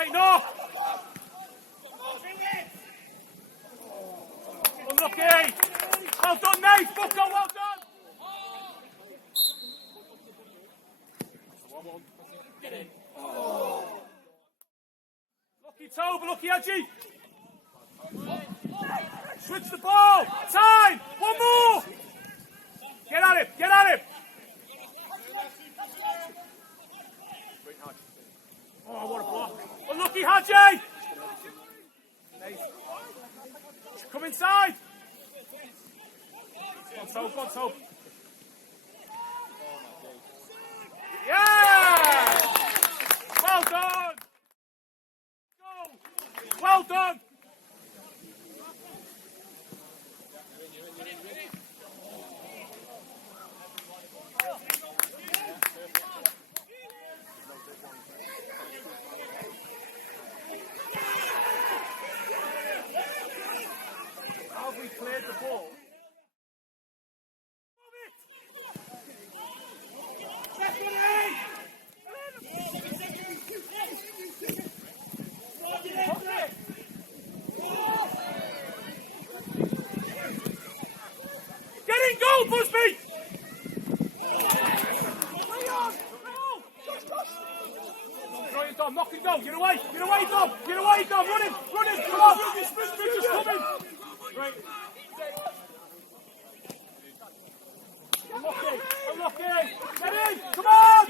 Straighten up. Unlucky. Well done, Nate. Bucko, well done. Get in. Lucky Toby, lucky Haci. Switch the ball. Time. One more. Get at him. Get at him. Oh, what a block. Unlucky Haci. Come inside. Go on, Tobe. Go on, Tobe. Yeah! Well done. Go. Well done. How have we cleared the ball? Get in goal, Busby! Throw it, Dom, knock and go, get away, Dom, run him, come on, Smith is coming! Right. Unlucky, get in, come on!